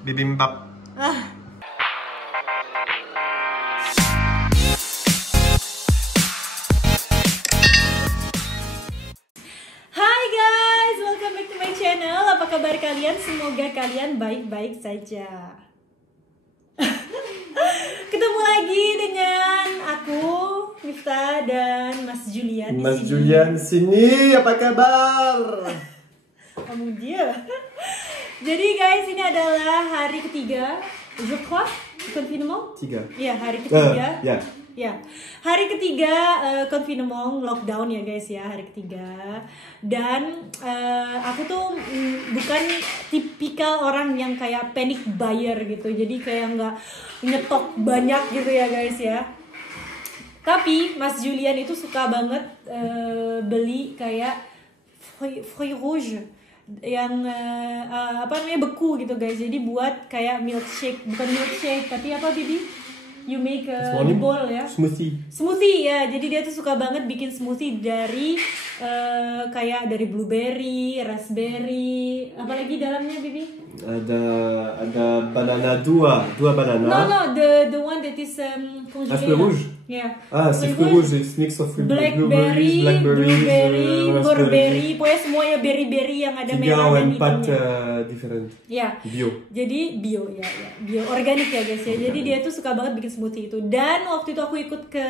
bibimbap. Hai guys, welcome back to my channel. Apa kabar kalian? Semoga kalian baik-baik saja. Ketemu lagi dengan aku, Miftah, dan Mas Julian di Mas sini. Julian sini, apa kabar? Kamu dia. Jadi guys, ini adalah hari ketiga, je crois, confinement. 3. Iya, hari ketiga. Ya. Ya, hari ketiga confinement, lockdown ya guys ya, hari ketiga. Dan aku tuh bukan tipikal orang yang kayak panic buyer gitu. Jadi kayak nggak nyetok banyak gitu ya guys ya. Tapi Mas Julian itu suka banget beli kayak fruit rouge yang apa namanya, beku gitu guys. Jadi buat kayak milkshake, bukan milkshake tapi apa Bibi? You make a bowl ya, smoothie ya. Jadi dia tuh suka banget bikin smoothie dari kayak dari blueberry, raspberry, apalagi dalamnya Bibi? Ada banana, dua banana. No, the one that is congelé. Fruit rouge. Yeah. C'est fruit rouge. It's mix of fruit. Blackberry, blueberry, strawberry, pokoknya semuanya berry yang ada merah dan hitamnya. Different. Ya. Bio. Jadi bio ya, bio organik ya guys ya. Jadi dia tuh suka banget bikin smoothie itu. Dan waktu itu aku ikut ke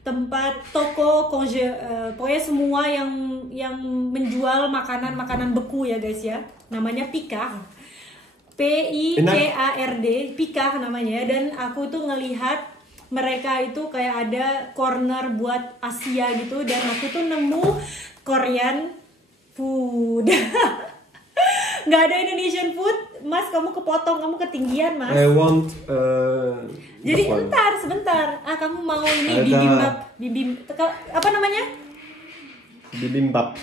tempat toko pokoknya semua yang menjual makanan beku ya guys ya. Namanya Picard. Picard, Picard namanya. Dan aku tuh ngelihat mereka itu kayak ada corner buat Asia gitu, dan aku tuh nemu Korean food. Nggak ada Indonesian food. Mas, kamu kepotong, kamu ketinggian Mas. I want Jadi sebentar. Kamu mau ini bibimbap, apa namanya? Bibimbap.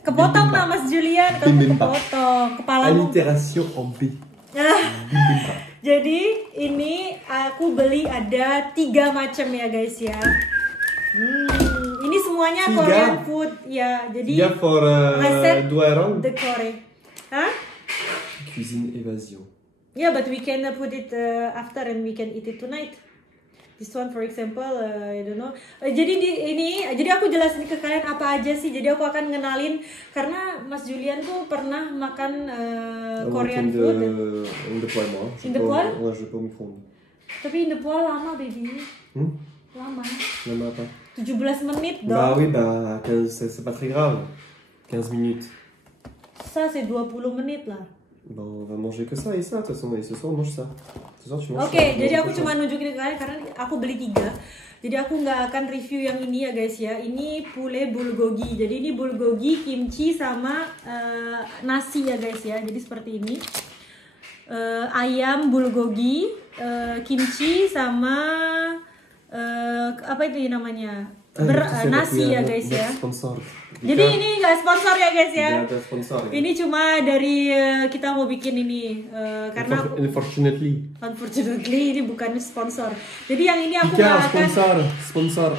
Kepotong lah Mas Julian, kamu kepotong kepalamu. Alliteration en B. Bibimbap. Jadi ini aku beli ada 3 macam ya guys ya. Ini semuanya Korean food ya. Jadi 3 for resep 2 euro. the Korea. Hah? Cuisine évasion. Yeah, but we can put it after and we can eat it tonight. This one for example, I don't know. Jadi aku jelasin ke kalian apa aja sih. Jadi aku akan ngenalin karena Mas Julian tuh pernah makan Korean food. In the poêle, moi. In the poêle? Ouais, je vais pas au micro-ondes. Tapi in the poêle lama baby. Lama. Lama apa? 17 menit dong. Bah oui, 15, c'est pas très grave. 15 minutes. Ça c'est 20 menit lah. Bon, on va manger que ça et ça, de toute façon. Et ce soir, on mange ça. Ce soir, tu manges Oke, jadi aku cuma nunjukin ke kalian karena aku beli 3. Jadi aku nggak akan review yang ini ya guys ya. Ini poulet bulgogi. Jadi ini bulgogi, kimchi sama nasi ya guys ya. Jadi seperti ini. Ayam bulgogi, kimchi sama apa itu namanya? Nasi ya guys ya. Jadi ini nggak sponsor ya guys ya. Ini cuma dari kita mau bikin ini karena unfortunately ini bukan sponsor. Jadi yang ini aku nggak akan sponsor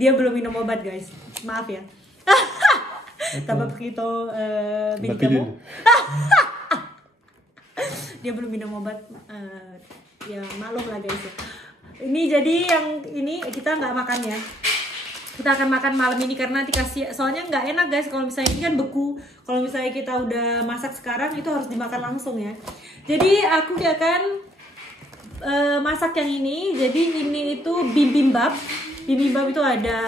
Dia belum minum obat guys, maaf ya. Tambah begitu medikament. Dia belum minum obat, ya maklum lah guys ya. Ini jadi yang ini kita nggak makan ya. Kita akan makan malam ini karena nanti kasih, soalnya nggak enak guys kalau misalnya ini kan beku. Kalau misalnya kita udah masak sekarang itu harus dimakan langsung ya. Jadi aku akan masak yang ini. Jadi ini itu bibimbap. Bibimbap itu ada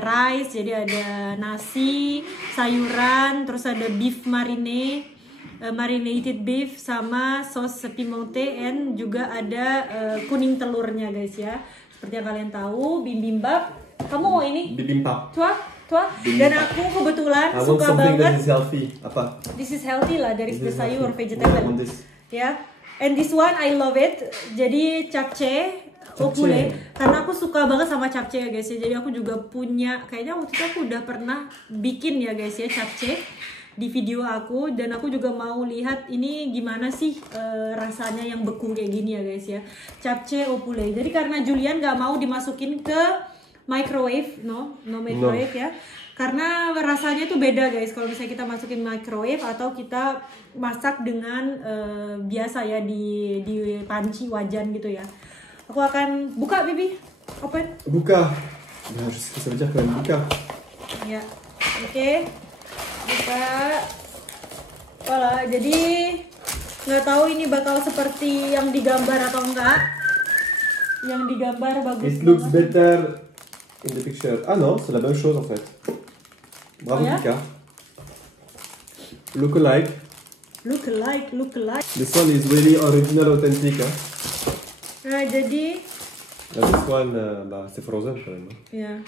rice, jadi ada nasi, sayuran, terus ada beef marinated beef sama saus pimenté, and juga ada kuning telurnya guys ya. Seperti yang kalian tahu, bibimbap. Kamu mau ini? Bibimbap. Tua. Dan aku kebetulan suka banget. This is healthy. Apa? This is healthy lah, dari sayur vegetable. Ya. And this one I love it. Jadi capcay au poulet. Karena aku suka banget sama capcay ya guys ya. Jadi aku juga punya, kayaknya waktu itu aku udah pernah bikin ya guys ya capcay di video aku, dan aku juga mau lihat ini gimana sih rasanya yang beku kayak gini ya guys ya. Capcay au poulet. Jadi karena Julian gak mau dimasukin ke microwave, no microwave ya. Karena rasanya tuh beda guys kalau misalnya kita masukin microwave atau kita masak dengan biasa ya di panci wajan gitu ya. Aku akan buka, Bibi. Open. Buka. Nah, je sais ce que ça veut dire quand même, buka. Ya, oke. Buka. Voilà, jadi nggak tahu ini bakal seperti yang digambar atau enggak. Yang digambar bagus It looks banget. better in the picture. Ah non, c'est la même chose en fait. Bravo, Oh, yeah? Pika. Look alike. Look alike, look alike. This one is really original, authentic. Hein. Nah, jadi This one, bah, c'est frozen quand même. ya.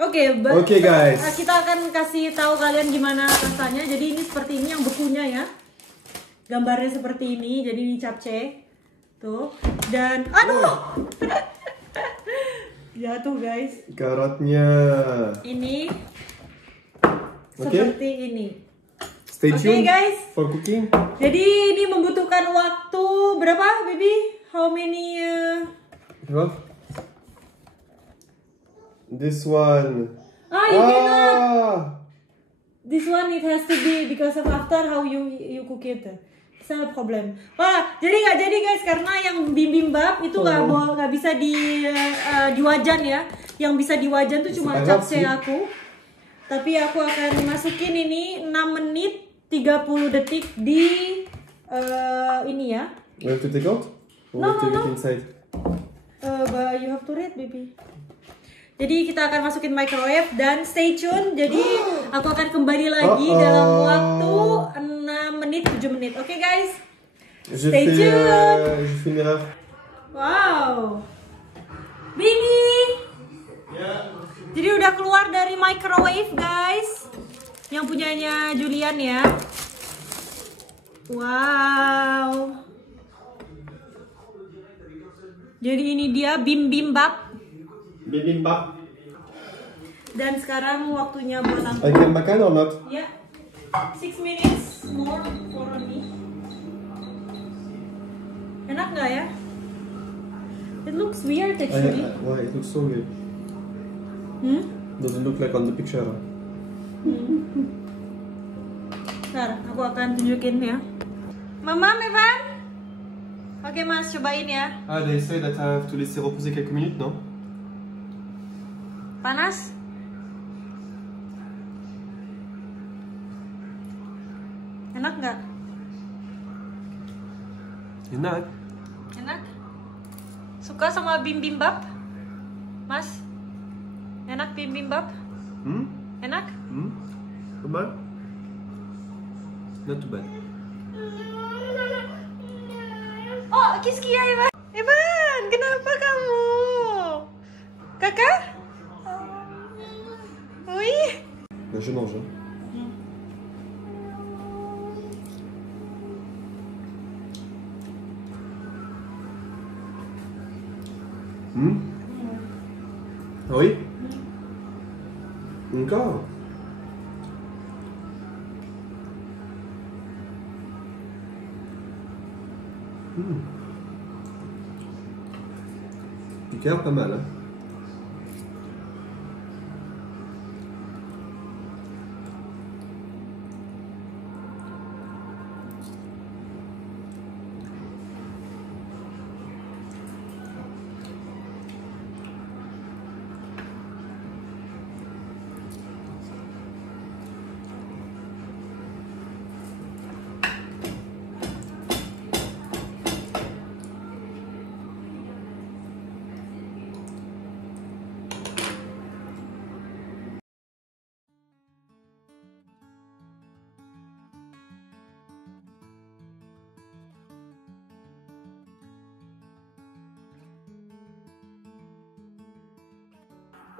Oke, Oke, guys. Kita akan kasih tahu kalian gimana rasanya. Jadi ini seperti ini yang bekunya ya. Gambarnya seperti ini. Jadi ini capcay. Tuh. Dan aduh. Jatuh, guys. Karotnya. Ini Oke. seperti ini. Stay Oke, tuned guys. for cooking. Jadi ini membutuhkan waktu berapa, Baby? How many? What? This one. You cannot. Ah! This one it has to be because of after how you cook it. It's not a problem. Wah, jadi nggak jadi guys karena yang bibimbap itu nggak bisa di wajan ya. Yang bisa di wajan tuh cuma capcay aku. Tapi aku akan masukin ini 6 menit 30 detik di ini ya. We have to take out? Or No, we have to no, get no. inside? But you have to read, baby. Jadi kita akan masukin microwave dan stay tune. Jadi aku akan kembali lagi dalam waktu 6 menit 7 menit. Oke, guys. Stay tuned. Je fais une erreur. Wow. Bini. Jadi udah keluar dari microwave, guys. Yang punyanya Julian ya. Wow. Jadi ini dia bibimbap. Bibimbap. Dan sekarang waktunya buat aku. I can makan or not? Ya. 6 minutes more for me. Enak nggak ya? It looks weird actually. Ouais, it looks so good. Doesn't look like on the picture. Ntar, aku akan tunjukin ya. Mama, Evan? Oke mas, cobain ya. Ah, they say that I have to laisser reposer quelques minutes, non? Panas? Enak nggak? Enak. Enak? Suka sama bibimbap? Mas? Enak bibimbap? Enak? Not bad? Not too bad. Oh, Kiski ya, Evan. Evan, kenapa kamu? Kakak? Oui. Ben, je mange. Hein. Ah oui? Encore? Piqueur, pas mal.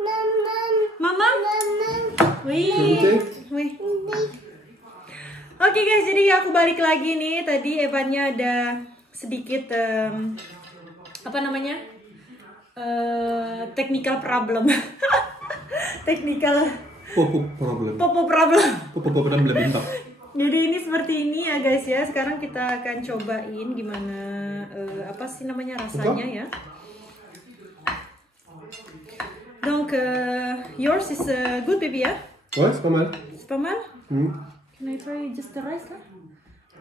Hein? Mama? Wih. Goûter? Wih. Oke guys, jadi aku balik lagi nih. Tadi Evannya ada sedikit apa namanya? Technical problem. Technical Popo problem. popo problem. Popo problem bibimbap. Jadi ini seperti ini ya guys ya. Sekarang kita akan cobain gimana apa sih namanya rasanya ya. Donc yours is good baby ya. Ouais, c'est pas mal. C'est pas mal? Can I try just the rice lah?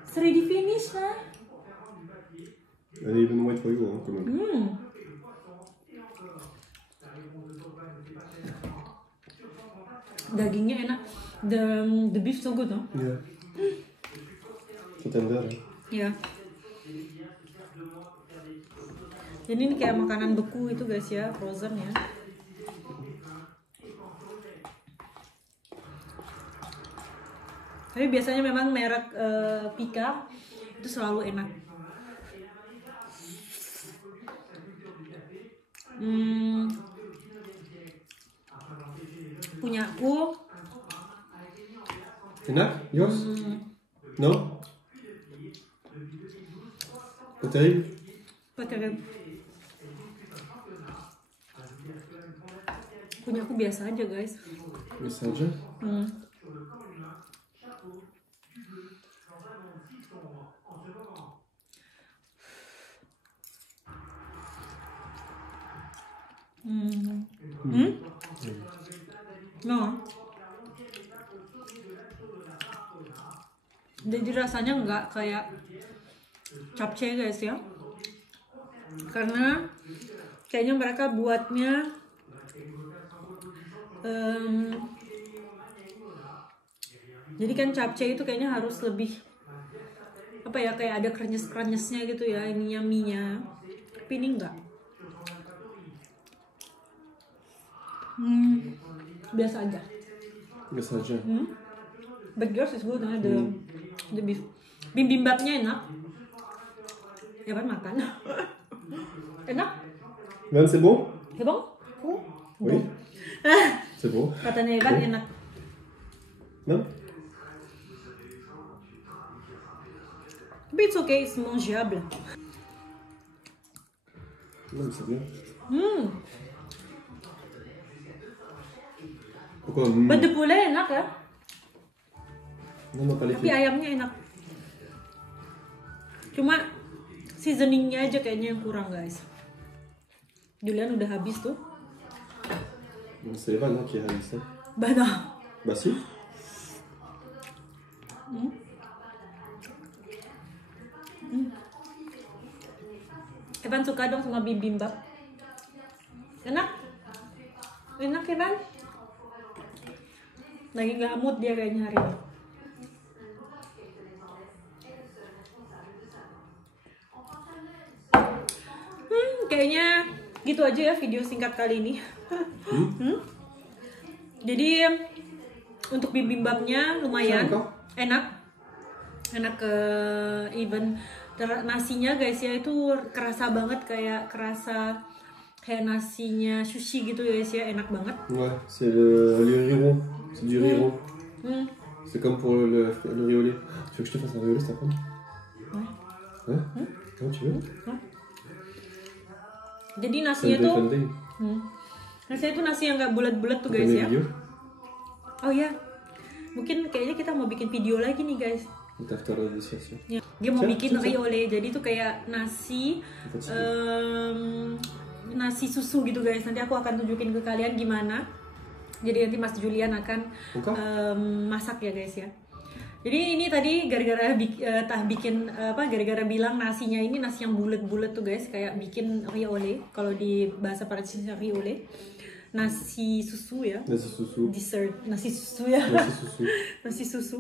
It's ready finish lah. Elle est even white for you, hein, quand même. Dagingnya enak. The beef so good, no? Yeah. C'est tender, hein. Ya. Jadi ini kayak makanan beku itu guys ya, frozen ya. Tapi biasanya memang merek Pika itu selalu enak. Punyaku. Enak? Yours? Non? Pas terrible? Pas terrible. Punyaku biasa aja guys. Biasa aja? No. Jadi rasanya nggak kayak capcay guys ya, karena kayaknya mereka buatnya jadi kan capcay itu kayaknya harus lebih apa ya, kayak ada krenyes-krenyesnya gitu ya ininya mie-nya, tapi ini enggak. Biasa aja. Biasa aja. But yours is good, the beef. Bibimbapnya enak. Ya kan makan. Enak. Evan, c'est bon? C'est bon? Oui. C'est bon. Katanya Evan enak. Non? Tapi it's okay, it's mangeable. Non, mais c'est bien. Pourquoi? But the poulet enak ya. Non, non, pas les Tapi frites. ayamnya enak. Cuma seasoningnya aja kayaknya yang kurang guys. Julian udah habis tuh. Non, c'est Evan hein, qui a réalisé ça. Bah non. Bah si. Evan suka dong sama bibimbap. Enak? Enak Evan? Lagi gak mood dia kayaknya hari ini. Kayaknya gitu aja ya video singkat kali ini. Jadi untuk bibimbapnya lumayan enak, even nasinya guys ya itu kerasa banget, kayak nasinya sushi gitu ya guys ya, enak banget. Ouais, c'est le riz rond. C'est du riz rond. C'est comme pour le riz au lait. Tu veux que je te fasse un riz au lait cet après-midi? Ouais. Ouais? Comment tu veux? Jadi nasinya tuh nasinya tuh nasi yang nggak bulat-bulat tuh guys ya. Oh ya, mungkin kayaknya kita mau bikin video lagi nih guys. Ya, dia mau bikin riz au lait, jadi tuh kayak nasi nasi susu gitu guys. Nanti aku akan tunjukin ke kalian gimana. Jadi nanti Mas Julian akan masak ya guys ya. Jadi ini tadi gara-gara gara-gara bilang nasinya ini nasi yang bulat-bulat tuh guys, kayak bikin riz au lait. Kalau di bahasa Prancisnya riz au lait. Nasi susu ya. Nasi susu. Dessert nasi susu ya. Nasi susu. Nasi susu.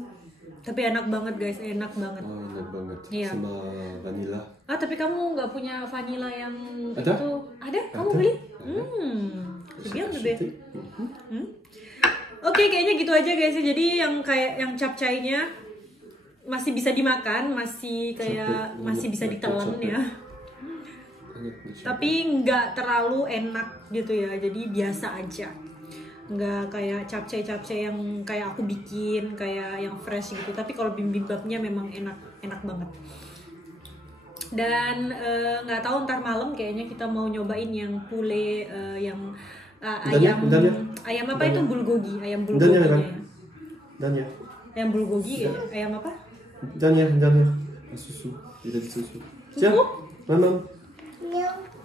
Tapi enak banget guys, enak banget. Oh, enak banget. Iya. Sama vanilla. Ah, tapi kamu nggak punya vanilla yang Ada? itu? Ada? Kamu beli? Biar deh. Oke, kayaknya gitu aja guys. Jadi yang kayak yang capcay-nya masih bisa dimakan, masih kayak masih bisa ditelan ya. Tapi nggak terlalu enak gitu ya. Jadi biasa aja. Nggak kayak capcay yang kayak aku bikin, kayak yang fresh gitu. Tapi kalau bibimbapnya memang enak banget. Dan nggak tahu ntar malam kayaknya kita mau nyobain yang poulet yang ayam apa itu bulgogi, ayam bulgogi ya. Dernière. Ayam bulgogi, ayam apa? Dernière. Un susu. Il a dit susu. Tiens, maman.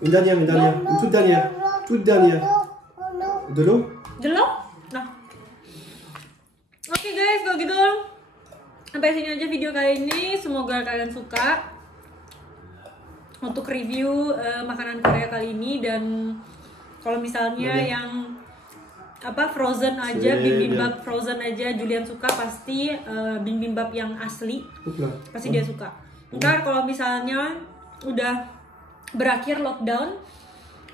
Une dernière. Une toute dernière. De l'eau? Jello? Nah. kalau gitu sampai sini aja video kali ini. Semoga kalian suka untuk review makanan Korea kali ini. Dan kalau misalnya yang frozen aja, bibimbap frozen aja Julian suka, pasti bibimbap yang asli pasti dia suka. Ntar kalau misalnya udah berakhir lockdown,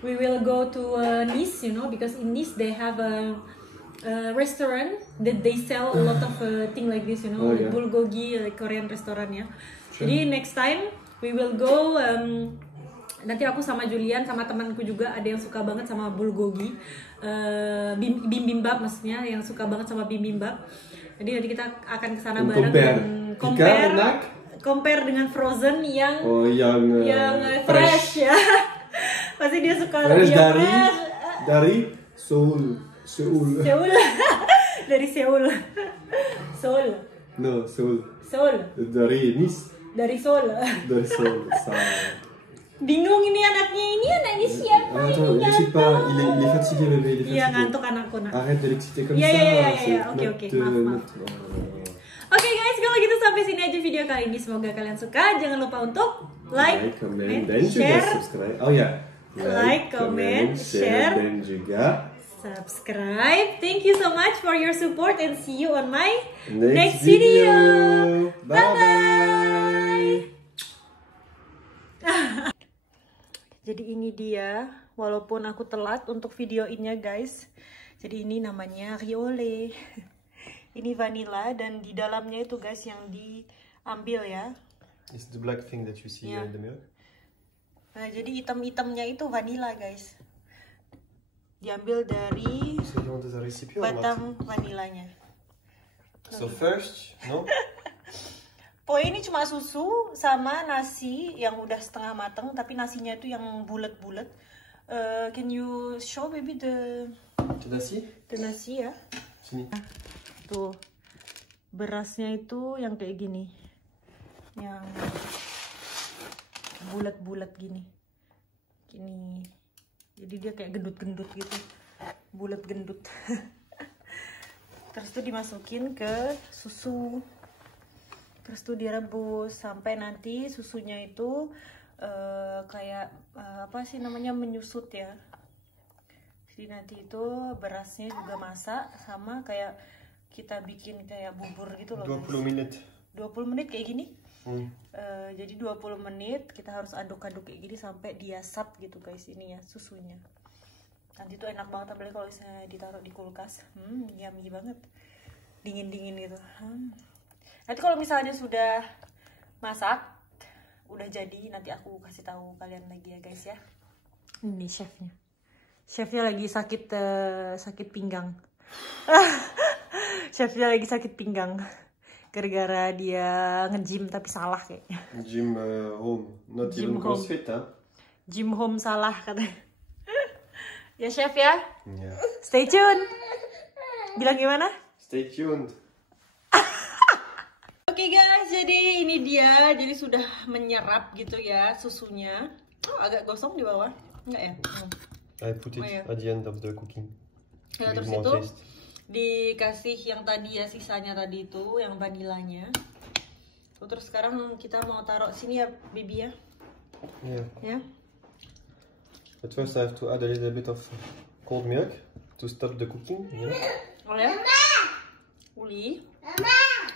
we will go to Nice, because in Nice they have a restaurant that they sell a lot of thing like this, like bulgogi, like Korean restaurant ya. Jadi next time we will go. Nanti aku sama Julian sama temanku juga ada yang suka banget sama bulgogi, bibimbap maksudnya, yang suka banget sama bibimbap. Jadi nanti kita akan kesana bareng dan compare dengan frozen yang fresh ya. Pasti dia suka lebih fresh dari Seoul. Dari Seoul. No, Seoul. Dari Nice. Dari Seoul. Bingung ini anaknya siapa? Je sais pas, il est fatigué bébé, il est fatigué. Iya, ngantuk anakku nak. Arrête de l'exciter comme ça. Iya. Oke, maaf. Oke guys, kalau gitu sampai sini aja video kali ini. Semoga kalian suka. Jangan lupa untuk like, comment, dan share, juga subscribe. Oh ya. Like, comment, share, dan juga subscribe. Thank you so much for your support and see you on my next video. Bye. Jadi ini dia, walaupun aku telat untuk videoinnya guys. Jadi ini namanya riole. Ini vanilla dan di dalamnya itu guys yang diambil ya. It's the black thing that you see in the milk. Nah, jadi hitam-hitamnya itu vanilla guys. Diambil dari batang vanilanya. So first, no? Pokoknya ini cuma susu sama nasi yang udah setengah mateng, tapi nasinya itu yang bulat-bulat. Can you show maybe the nasi? The nasi ya. Sini. Tuh, berasnya itu yang kayak gini, yang bulat-bulat gini. Jadi dia kayak gendut-gendut gitu, bulat gendut. Terus tuh dimasukin ke susu. Terus tuh direbus sampai nanti susunya itu kayak menyusut ya. Jadi nanti itu berasnya juga masak sama kayak kita bikin kayak bubur gitu loh. 20 menit. 20 menit kayak gini. Jadi 20 menit kita harus aduk-aduk kayak gini sampai dia sat gitu guys ini ya susunya. Nanti tuh enak banget apalagi kalau misalnya ditaruh di kulkas. Yummy banget. Dingin-dingin gitu. Nanti kalau misalnya sudah masak, udah jadi, nanti aku kasih tahu kalian lagi ya guys ya. Ini chefnya. Chefnya lagi sakit pinggang. Chefnya lagi sakit pinggang. Gara-gara dia nge-gym tapi salah kayaknya. Gym home, not even CrossFit ha. Gym home salah katanya. Ya chef ya. Yeah. Stay tune. Bilang gimana? Stay tuned. Oke guys, jadi ini dia. Jadi sudah menyerap gitu ya susunya. Agak gosong di bawah. Enggak ya? I put it at the end of the cooking. Ya, terus itu dikasih yang tadi ya, sisanya tadi itu yang vanilanya. Terus sekarang kita mau taruh sini ya, baby ya. Yeah. At first I have to add a little bit of cold milk to stop the cooking. Oh ya? Uli.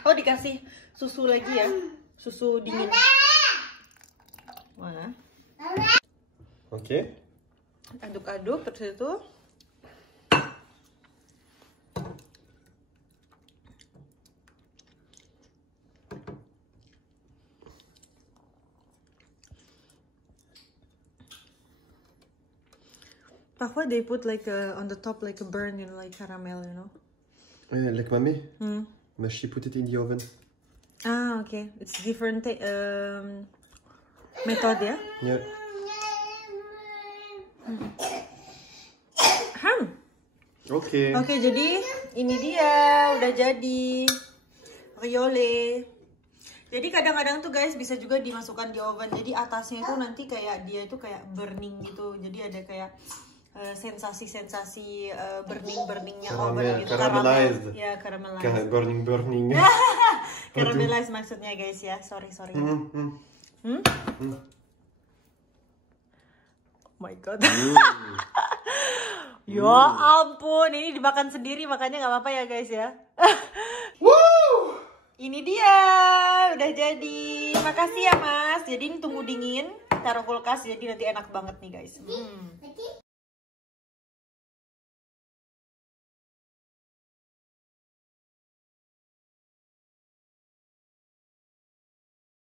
Oh, dikasih susu lagi ya, susu dingin. Mana? Oke. Aduk-aduk terus itu. Parfois they put like on the top like a burn, like caramel, Like mommy. But she put it in the oven. Ah, okay. It's different method ya? Yeah. Oke. Oke, jadi ini dia udah jadi riole. Jadi kadang-kadang tuh guys bisa juga dimasukkan di oven. Jadi atasnya itu nanti kayak dia itu kayak burning gitu. Jadi ada kayak sensasi burning-burningnya gitu. Caramelized. Ya, caramelized. Burning. Caramelized maksudnya guys ya. Sorry. Oh my god. Ya ampun, ini dimakan sendiri makanya nggak apa-apa ya guys ya. Ini dia, udah jadi. Makasih ya mas. Jadi ini tunggu dingin, taruh kulkas jadi nanti enak banget nih guys.